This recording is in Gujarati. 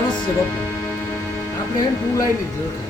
સરસ છે આપણે એમ ટુ લાઈન જ જોતા.